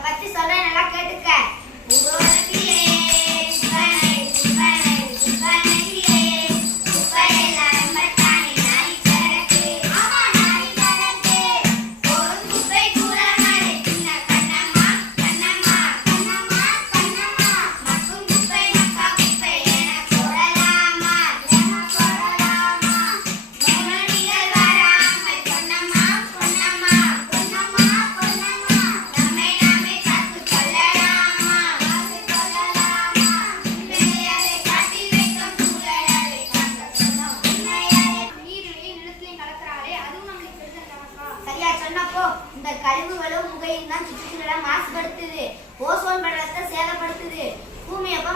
చపాతి సల్ இந்த கழிவுகளும் புகையும் தான் சுற்றுச்சூழலை மாசுபடுத்துது. ஓசோன் படலத்தை சேதப்படுத்துது. பூமி அப்போ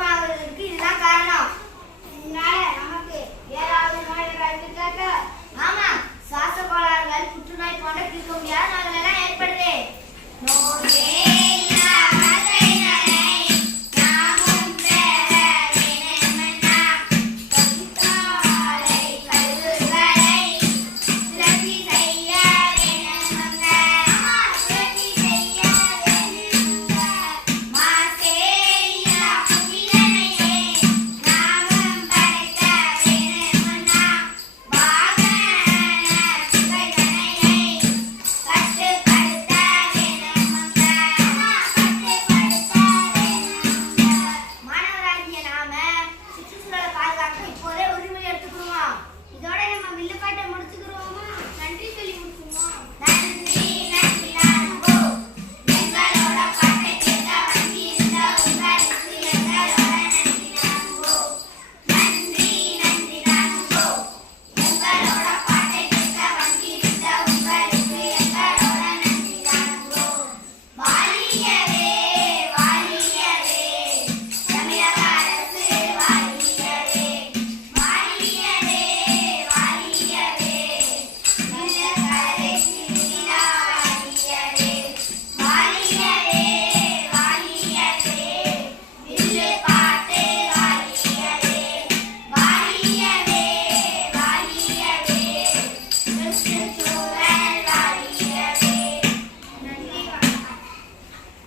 പുല്ലുപാട്ട്